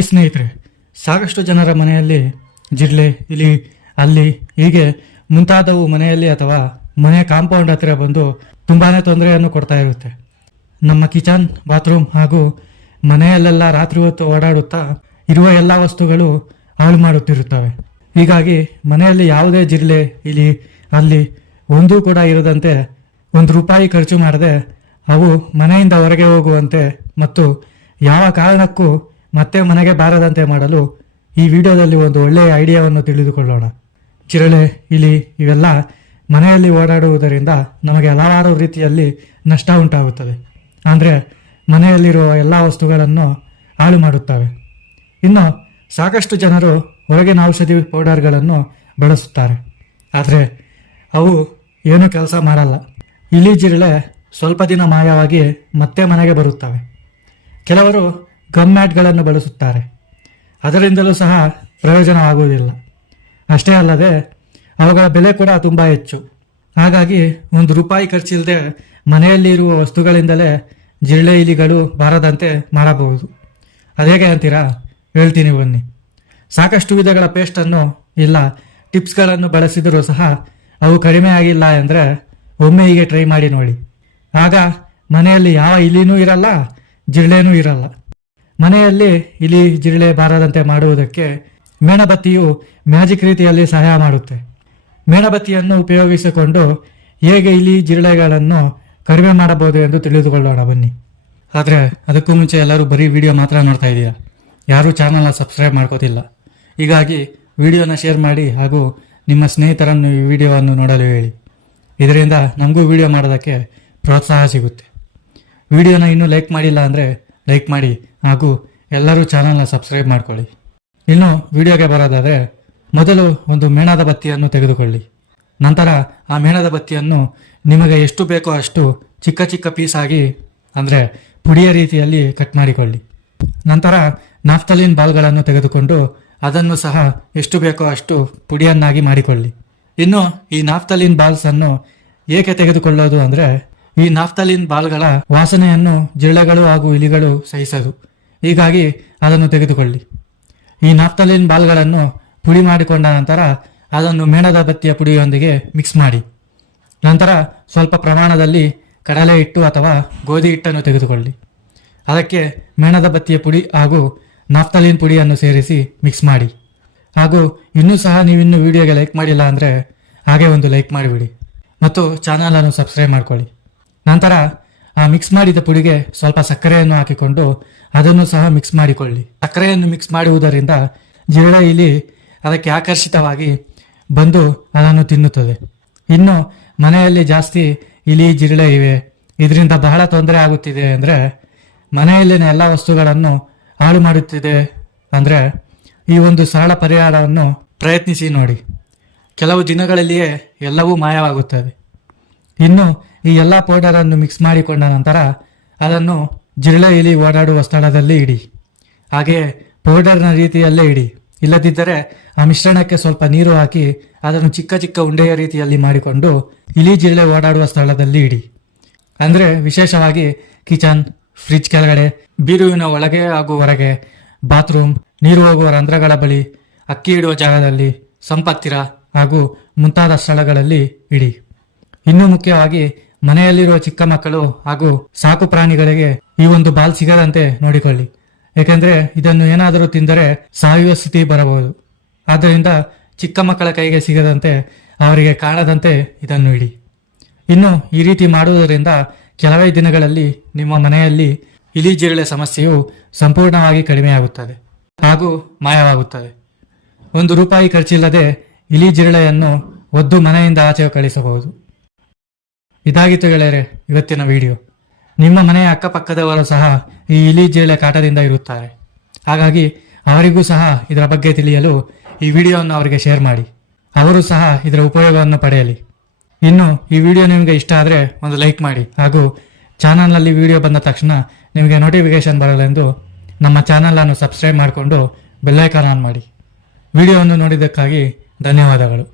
Hi ಸ್ನೇಹಿತರೆ, ಸಾಕಷ್ಟು ಜನರ ಮನೆಯಲ್ಲಿ ಜಿರಳೆ, ಇಲಿ, ಹಲ್ಲಿ ಹೀಗೆ ಮುಂತಾದವು ಮನೆಯಲ್ಲಿ ಅಥವಾ ಮನೆ ಕಾಂಪೌಂಡ್ ಹತ್ತಿರ ಬಂದು ತುಂಬಾನೇ ತೊಂದರೆಯನ್ನು ಕೊಡ್ತಾ ಇರುತ್ತೆ. ನಮ್ಮ ಕಿಚನ್, ಬಾತ್ರೂಮ್ ಹಾಗೂ ಮನೆಯಲ್ಲೆಲ್ಲ ರಾತ್ರಿ ಹೊತ್ತು ಓಡಾಡುತ್ತಾ ಇರುವ ಎಲ್ಲ ವಸ್ತುಗಳು ಹಾಳು ಮಾಡುತ್ತಿರುತ್ತವೆ. ಹೀಗಾಗಿ ಮನೆಯಲ್ಲಿ ಯಾವುದೇ ಜಿರಳೆ, ಇಲಿ, ಹಲ್ಲಿ ಒಂದೂ ಕೂಡ ಇರದಂತೆ ₹1 ಖರ್ಚು ಮಾಡದೆ ಅವು ಮನೆಯಿಂದ ಹೊರಗೆ ಹೋಗುವಂತೆ ಮತ್ತು ಯಾವ ಕಾರಣಕ್ಕೂ ಮತ್ತೆ ಮನೆಗೆ ಬಾರದಂತೆ ಮಾಡಲು ಈ ವಿಡಿಯೋದಲ್ಲಿ ಒಂದು ಒಳ್ಳೆಯ ಐಡಿಯಾವನ್ನು ತಿಳಿದುಕೊಳ್ಳೋಣ. ಜಿರಳೆ, ಇಲಿ ಇವೆಲ್ಲ ಮನೆಯಲ್ಲಿ ಓಡಾಡುವುದರಿಂದ ನಮಗೆ ಹಲವಾರು ರೀತಿಯಲ್ಲಿ ನಷ್ಟ ಉಂಟಾಗುತ್ತದೆ. ಅಂದರೆ ಮನೆಯಲ್ಲಿರುವ ಎಲ್ಲ ವಸ್ತುಗಳನ್ನು ಹಾಳು ಮಾಡುತ್ತವೆ. ಇನ್ನು ಸಾಕಷ್ಟು ಜನರು ಹೊರಗಿನ ಔಷಧಿ ಪೌಡರ್ಗಳನ್ನು ಬಳಸುತ್ತಾರೆ, ಆದರೆ ಅವು ಏನೂ ಕೆಲಸ ಮಾಡಲ್ಲ. ಇಲಿ, ಜಿರಳೆ ಸ್ವಲ್ಪ ದಿನ ಮಾಯವಾಗಿ ಮತ್ತೆ ಮನೆಗೆ ಬರುತ್ತವೆ. ಕೆಲವರು ಗಮ್ ಮ್ಯಾಟ್ಗಳನ್ನು ಬಳಸುತ್ತಾರೆ, ಅದರಿಂದಲೂ ಸಹ ಪ್ರಯೋಜನವಾಗುವುದಿಲ್ಲ. ಅಷ್ಟೇ ಅಲ್ಲದೆ ಅವುಗಳ ಬೆಲೆ ಕೂಡ ತುಂಬ ಹೆಚ್ಚು. ಹಾಗಾಗಿ ₹1 ಖರ್ಚಿಲ್ಲದೆ ಮನೆಯಲ್ಲಿ ಇರುವ ವಸ್ತುಗಳಿಂದಲೇ ಜಿರಳೆ, ಇಲಿಗಳು ಬಾರದಂತೆ ಮಾಡಬಹುದು. ಅದೇಗೆ ಅಂತೀರಾ? ಹೇಳ್ತೀನಿ ಬನ್ನಿ. ಸಾಕಷ್ಟು ವಿಧಗಳ ಪೇಸ್ಟನ್ನು ಇಲ್ಲ ಟಿಪ್ಸ್ಗಳನ್ನು ಬಳಸಿದರೂ ಸಹ ಅವು ಕಡಿಮೆ ಆಗಿಲ್ಲ ಅಂದರೆ ಒಮ್ಮೆ ಹೀಗೆ ಟ್ರೈ ಮಾಡಿ ನೋಡಿ. ಆಗ ಮನೆಯಲ್ಲಿ ಯಾವ ಇಲಿನೂ ಇರಲ್ಲ, ಜಿರಳೆನೂ ಇರಲ್ಲ. ಮನೆಯಲ್ಲಿ ಇಲಿ, ಜಿರಳೆ ಬಾರದಂತೆ ಮಾಡುವುದಕ್ಕೆ ಮೇಣಬತ್ತಿಯು ಮ್ಯಾಜಿಕ್ ರೀತಿಯಲ್ಲಿ ಸಹಾಯ ಮಾಡುತ್ತೆ. ಮೇಣಬತ್ತಿಯನ್ನು ಉಪಯೋಗಿಸಿಕೊಂಡು ಹೇಗೆ ಇಲಿ, ಜಿರಳೆಗಳನ್ನು ಕಡಿಮೆ ಮಾಡಬಹುದು ಎಂದು ತಿಳಿದುಕೊಳ್ಳೋಣ ಬನ್ನಿ. ಆದರೆ ಅದಕ್ಕೂ ಮುಂಚೆ ಎಲ್ಲರೂ ಬರೀ ವಿಡಿಯೋ ಮಾತ್ರ ನೋಡ್ತಾ ಇದ್ದೀರಾ, ಯಾರೂ ಚಾನಲ್ನ ಸಬ್ಸ್ಕ್ರೈಬ್ ಮಾಡ್ಕೋತಿಲ್ಲ. ಹೀಗಾಗಿ ವಿಡಿಯೋನ ಶೇರ್ ಮಾಡಿ ಹಾಗೂ ನಿಮ್ಮ ಸ್ನೇಹಿತರನ್ನು ಈ ವಿಡಿಯೋವನ್ನು ನೋಡಲು ಹೇಳಿ. ಇದರಿಂದ ನಮಗೂ ವಿಡಿಯೋ ಮಾಡೋದಕ್ಕೆ ಪ್ರೋತ್ಸಾಹ ಸಿಗುತ್ತೆ. ವಿಡಿಯೋನ ಇನ್ನೂ ಲೈಕ್ ಮಾಡಿಲ್ಲ ಅಂದರೆ ಲೈಕ್ ಮಾಡಿ ಹಾಗೂ ಎಲ್ಲರೂ ಚಾನಲ್ನ ಸಬ್ಸ್ಕ್ರೈಬ್ ಮಾಡ್ಕೊಳ್ಳಿ. ಇನ್ನು ವಿಡಿಯೋಗೆ ಬರೋದಾದರೆ ಮೊದಲು ಒಂದು ಮೇಣದ ಬತ್ತಿಯನ್ನು ತೆಗೆದುಕೊಳ್ಳಿ. ನಂತರ ಆ ಮೇಣದ ಬತ್ತಿಯನ್ನು ನಿಮಗೆ ಎಷ್ಟು ಬೇಕೋ ಅಷ್ಟು ಚಿಕ್ಕ ಚಿಕ್ಕ ಪೀಸ್ ಆಗಿ ಅಂದರೆ ಪುಡಿಯ ರೀತಿಯಲ್ಲಿ ಕಟ್ ಮಾಡಿಕೊಳ್ಳಿ. ನಂತರ ನಾಫ್ತಲಿನ್ ಬಾಲ್ಗಳನ್ನು ತೆಗೆದುಕೊಂಡು ಅದನ್ನು ಸಹ ಎಷ್ಟು ಬೇಕೋ ಅಷ್ಟು ಪುಡಿಯನ್ನಾಗಿ ಮಾಡಿಕೊಳ್ಳಿ. ಇನ್ನು ಈ ನಾಫ್ತಲಿನ್ ಬಾಲ್ಸನ್ನು ಏಕೆ ತೆಗೆದುಕೊಳ್ಳೋದು ಅಂದರೆ ಈ ನಾಫ್ತಲಿನ್ ಬಾಲ್ಗಳ ವಾಸನೆಯನ್ನು ಜಿರಳೆಗಳು ಹಾಗೂ ಇಲಿಗಳು ಸಹಿಸದು. ಹೀಗಾಗಿ ಅದನ್ನು ತೆಗೆದುಕೊಳ್ಳಿ. ಈ ನಾಫ್ತಲಿನ್ ಬಾಲ್ಗಳನ್ನು ಪುಡಿ ಮಾಡಿಕೊಂಡ ನಂತರ ಅದನ್ನು ಮೇಣದ ಬತ್ತಿಯ ಪುಡಿಯೊಂದಿಗೆ ಮಿಕ್ಸ್ ಮಾಡಿ. ನಂತರ ಸ್ವಲ್ಪ ಪ್ರಮಾಣದಲ್ಲಿ ಕಡಲೆ ಹಿಟ್ಟು ಅಥವಾ ಗೋಧಿ ಹಿಟ್ಟನ್ನು ತೆಗೆದುಕೊಳ್ಳಿ. ಅದಕ್ಕೆ ಮೇಣದ ಬತ್ತಿಯ ಪುಡಿ ಹಾಗೂ ನಾಫ್ತಲಿನ್ ಪುಡಿಯನ್ನು ಸೇರಿಸಿ ಮಿಕ್ಸ್ ಮಾಡಿ. ಹಾಗೂ ಇನ್ನೂ ಸಹ ನೀವಿನ್ನೂ ವಿಡಿಯೋಗೆ ಲೈಕ್ ಮಾಡಿಲ್ಲ ಅಂದರೆ ಹಾಗೆ ಒಂದು ಲೈಕ್ ಮಾಡಿಬಿಡಿ ಮತ್ತು ಚಾನಲನ್ನು ಸಬ್ಸ್ಕ್ರೈಬ್ ಮಾಡ್ಕೊಳ್ಳಿ. ನಂತರ ಆ ಮಿಕ್ಸ್ ಮಾಡಿದ ಪುಡಿಗೆ ಸ್ವಲ್ಪ ಸಕ್ಕರೆಯನ್ನು ಹಾಕಿಕೊಂಡು ಅದನ್ನು ಸಹ ಮಿಕ್ಸ್ ಮಾಡಿಕೊಳ್ಳಿ. ಸಕ್ಕರೆಯನ್ನು ಮಿಕ್ಸ್ ಮಾಡುವುದರಿಂದ ಜಿರಳೆ, ಇಲಿ ಅದಕ್ಕೆ ಆಕರ್ಷಿತವಾಗಿ ಬಂದು ಅದನ್ನು ತಿನ್ನುತ್ತದೆ. ಇನ್ನು ಮನೆಯಲ್ಲಿ ಜಾಸ್ತಿ ಇಲಿ, ಜಿರಳೆ ಇವೆ, ಇದರಿಂದ ಬಹಳ ತೊಂದರೆ ಆಗುತ್ತಿದೆ ಅಂದರೆ ಮನೆಯಲ್ಲಿನ ಎಲ್ಲ ವಸ್ತುಗಳನ್ನು ಹಾಳು ಮಾಡುತ್ತಿದೆ ಅಂದರೆ ಈ ಒಂದು ಸರಳ ಪರಿಹಾರವನ್ನು ಪ್ರಯತ್ನಿಸಿ ನೋಡಿ. ಕೆಲವು ದಿನಗಳಲ್ಲಿಯೇ ಎಲ್ಲವೂ ಮಾಯವಾಗುತ್ತದೆ. ಇನ್ನು ಈ ಎಲ್ಲ ಪೌಡರನ್ನು ಮಿಕ್ಸ್ ಮಾಡಿಕೊಂಡ ನಂತರ ಅದನ್ನು ಜಿರಳೆ, ಇಲಿ ಓಡಾಡುವ ಸ್ಥಳದಲ್ಲಿ ಇಡಿ. ಹಾಗೆಯೇ ಪೌಡರ್ನ ರೀತಿಯಲ್ಲೇ ಇಡಿ. ಇಲ್ಲದಿದ್ದರೆ ಆ ಮಿಶ್ರಣಕ್ಕೆ ಸ್ವಲ್ಪ ನೀರು ಹಾಕಿ ಅದನ್ನು ಚಿಕ್ಕ ಚಿಕ್ಕ ಉಂಡೆಯ ರೀತಿಯಲ್ಲಿ ಮಾಡಿಕೊಂಡು ಇಲಿ, ಜಿರಳೆ ಓಡಾಡುವ ಸ್ಥಳದಲ್ಲಿ ಇಡಿ. ಅಂದರೆ ವಿಶೇಷವಾಗಿ ಕಿಚನ್, ಫ್ರಿಡ್ಜ್ ಕೆಳಗಡೆ, ಬೀರುವಿನ ಒಳಗೆ ಹಾಗೂ ಹೊರಗೆ, ಬಾತ್ರೂಮ್, ನೀರು ಹೋಗುವ ರಂಧ್ರಗಳ ಬಳಿ, ಅಕ್ಕಿ ಇಡುವ ಜಾಗದಲ್ಲಿ, ಸಂಪತ್ತಿರ ಹಾಗೂ ಮುಂತಾದ ಸ್ಥಳಗಳಲ್ಲಿ ಇಡಿ. ಇನ್ನೂ ಮುಖ್ಯವಾಗಿ ಮನೆಯಲ್ಲಿರುವ ಚಿಕ್ಕ ಮಕ್ಕಳು ಹಾಗೂ ಸಾಕು ಪ್ರಾಣಿಗಳಿಗೆ ಈ ಒಂದು ಬಾಲ್ ಸಿಗದಂತೆ ನೋಡಿಕೊಳ್ಳಿ. ಏಕೆಂದರೆ ಇದನ್ನು ಏನಾದರೂ ತಿಂದರೆ ಸಾಯುವ ಸ್ಥಿತಿ ಬರಬಹುದು. ಆದ್ದರಿಂದ ಚಿಕ್ಕ ಮಕ್ಕಳ ಕೈಗೆ ಸಿಗದಂತೆ, ಅವರಿಗೆ ಕಾಣದಂತೆ ಇದನ್ನು ಇಡಿ. ಇನ್ನು ಈ ರೀತಿ ಮಾಡುವುದರಿಂದ ಕೆಲವೇ ದಿನಗಳಲ್ಲಿ ನಿಮ್ಮ ಮನೆಯಲ್ಲಿ ಇಲಿ, ಜಿರಳೆ ಸಮಸ್ಯೆಯು ಸಂಪೂರ್ಣವಾಗಿ ಕಡಿಮೆಯಾಗುತ್ತದೆ ಹಾಗೂ ಮಾಯವಾಗುತ್ತದೆ. ₹1 ಖರ್ಚಿಲ್ಲದೆ ಇಲಿ, ಜಿರಳೆಯನ್ನು ಒದ್ದು ಮನೆಯಿಂದ ಆಚೆ ಕಳಿಸಬಹುದು. ಇದಾಗಿತ್ತು ಗೆಳೆಯರೆ ಇವತ್ತಿನ ವಿಡಿಯೋ. ನಿಮ್ಮ ಮನೆಯ ಅಕ್ಕಪಕ್ಕದವರು ಸಹ ಈ ಇಲಿ, ಜಿರಳೆ ಕಾಟದಿಂದ ಇರುತ್ತಾರೆ. ಹಾಗಾಗಿ ಅವರಿಗೂ ಸಹ ಇದರ ಬಗ್ಗೆ ತಿಳಿಯಲು ಈ ವಿಡಿಯೋವನ್ನು ಅವರಿಗೆ ಶೇರ್ ಮಾಡಿ. ಅವರು ಸಹ ಇದರ ಉಪಯೋಗವನ್ನು ಪಡೆಯಲಿ. ಇನ್ನು ಈ ವಿಡಿಯೋ ನಿಮಗೆ ಇಷ್ಟ ಆದರೆ ಒಂದು ಲೈಕ್ ಮಾಡಿ ಹಾಗೂ ಚಾನಲ್ನಲ್ಲಿ ವಿಡಿಯೋ ಬಂದ ತಕ್ಷಣ ನಿಮಗೆ ನೋಟಿಫಿಕೇಶನ್ ಬರಲೆಂದು ನಮ್ಮ ಚಾನಲನ್ನು ಸಬ್ಸ್ಕ್ರೈಬ್ ಮಾಡಿಕೊಂಡು ಬೆಲ್ ಐಕಾನ್ ಆನ್ ಮಾಡಿ. ವಿಡಿಯೋವನ್ನು ನೋಡಿದ್ದಕ್ಕಾಗಿ ಧನ್ಯವಾದಗಳು.